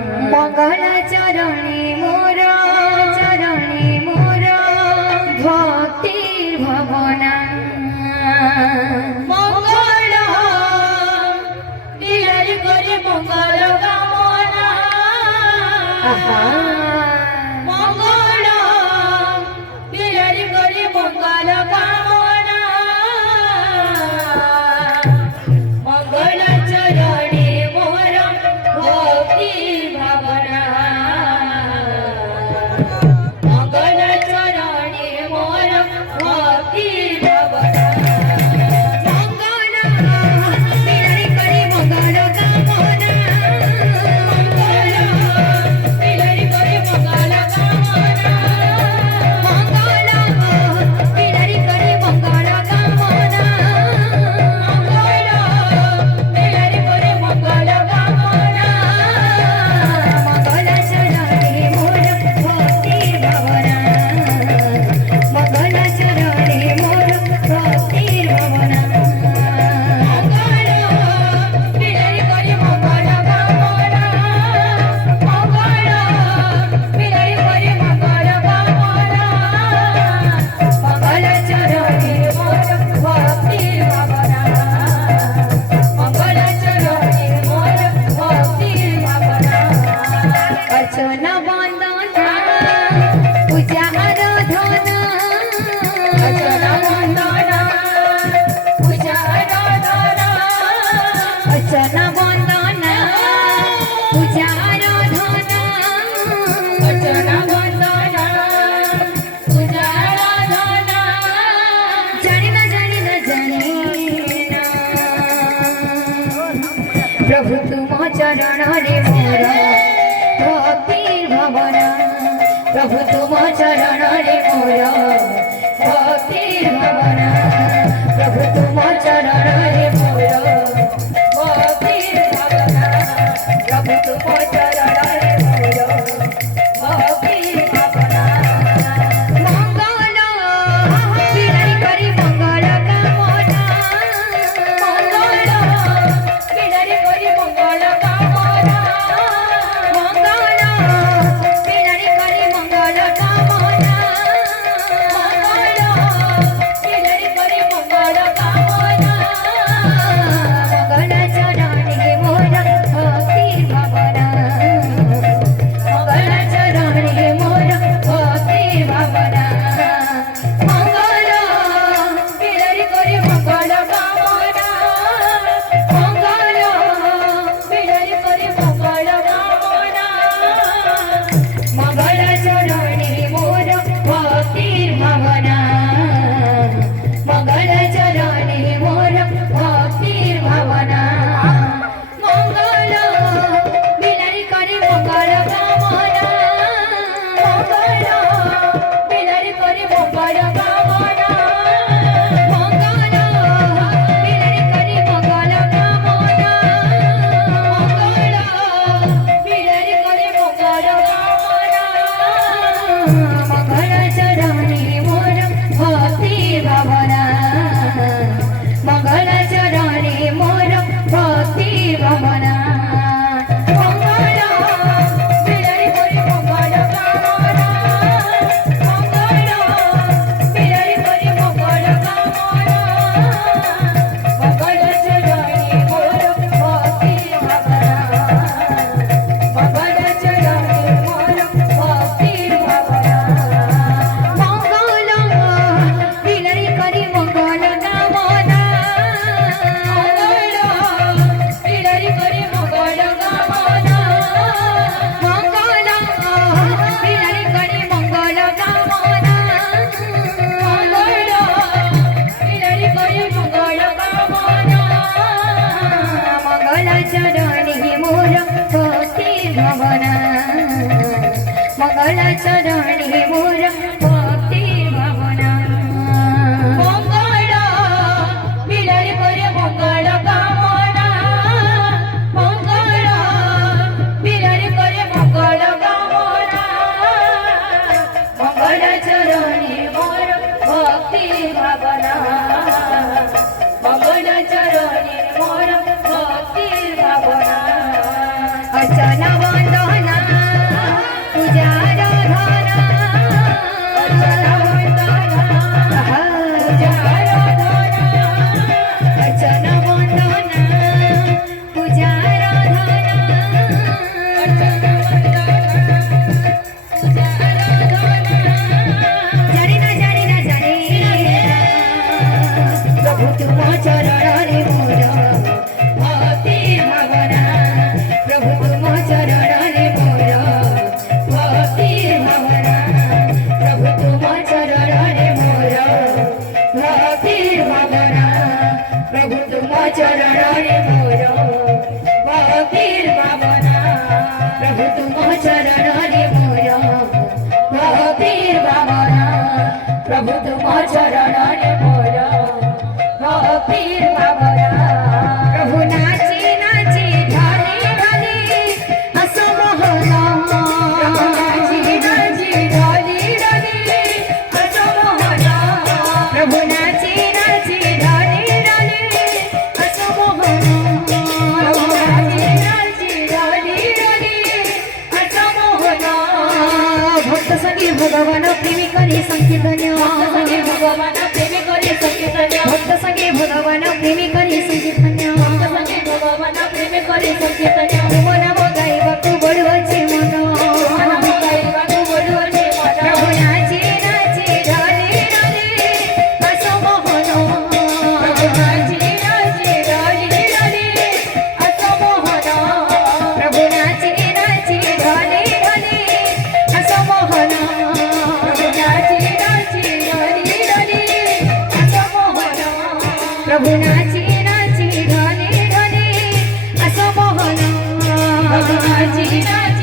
मंगल चरणी मोरा भक्ति भवना मंगल बिहारी करे मंगल कामना मंगल बिहारी करे मंगल कामना मंगल चरणी मोरा भक्ति भावना मंगल चरणी मोरा भक्ति भावना मंगल बिहारी करे मंगल कामना मंगल बिहारी करे मंगल कामना मंगल बिहारी करे मंगल कामना मंगल बिहारी करे मंगल कामना मंगल चरणी मोर भक्ति भवना मंगल चरणी मोर भक्ति भवना मंगल बिहारी करे मंगल कामना मंगल बिहारी करे मंगल कामना मंगल चरणी मोर भक्ति भावना मंगल चरणी मोर भक्ति भावना अर्चना वंदना पूजा आराधना अर्चना वंदना पूजा आराधना अर्चना वंदना पूजा आराधना अर्चना वंदना पूजा आराधना जानिना प्रभु तुम चरण रे मोर भक्ति भवना प्रभु तुम चरण रे मोर भक्ति भवना प्रभु तुम चरण रे मोर भक्ति भावना प्रभु तुम चरण रे मोर भक्ति भावना मंगल बिहारी करी मंगल कामना मंगल बिहारी करे मंगल कामना मंगल बिहारी करी मंगल कामना मंगल बिहारी करे मंगल कामना मंगल चरणी मोर भक्ति भवना मंगल चरणी मोर भक्ति भवना मंगल बिहारी करे मंगल कामना मंगल बिहारी करे मंगल कामना मंगल चरणी मोर भक्ति भवना मंगल चरणी मोर भक्ति भवना मंगल बिहारी करी मंगल कामना मंगल बिहारी करे मंगल कामना मंगल बिहारी करी मंगल कामना मंगल बिहारी करे मंगल कामना मंगल चरणी मोर भक्ति भवना मंगल चरणी मोर भक्ति भवना मंगल बिहारी करे मंगल कामना मंगल बिहारी करे मंगल कामना मंगल चरणी मोर भक्ति भावना मंगल चरणी मोर भक्ति भावना मंगल बिहारी करी मंगल कामना मंगल बिहारी करे मंगल कामना मंगल बिहारी करी मंगल कामना मंगल बिहारी करे मंगल कामना मंगल चरणी मोर भक्ति भवना मंगल चरणी मोर भक्ति भवना मंगल बिहारी करे मंगल कामना मंगल बिहारी करे मंगल कामना मंगल चरणी मोर भक्ति भावना मंगल चरणी मोर भक्ति भावना अर्चना वंदना चरणे मोर भक्ती भावना प्रभु नाची नाची ढाली ढाली असो मोहन नाची नाची ढाली ढाली असो मोहन प्रभु नाची नाची ढाली ढाली असो मोहन नाची नाची ढाली ढाली असो मोहन भक्त संगी भगवान प्रेमी करी संकीर्तन सगे भगवान प्रेमी करे संकीर्तन भक्त संगी भगवान प्रेमी करी संकीर्तन सगे भगवान प्रेमी करे संकीर्तन मन गाइबाकु बढुअछे मन मन गाइबाकु बढुअछे मन प्रभु नाची नाची ढाली ढाली असो मोहन नाची नाची ढाली ढाली असो मोहन प्रभु नाची नाची ढाली ढाली असो मोहन नाची नाची ढाली ढाली असो मोहन प्रभु नाची नाची ढाली ढाली असो मोहन नाची नाची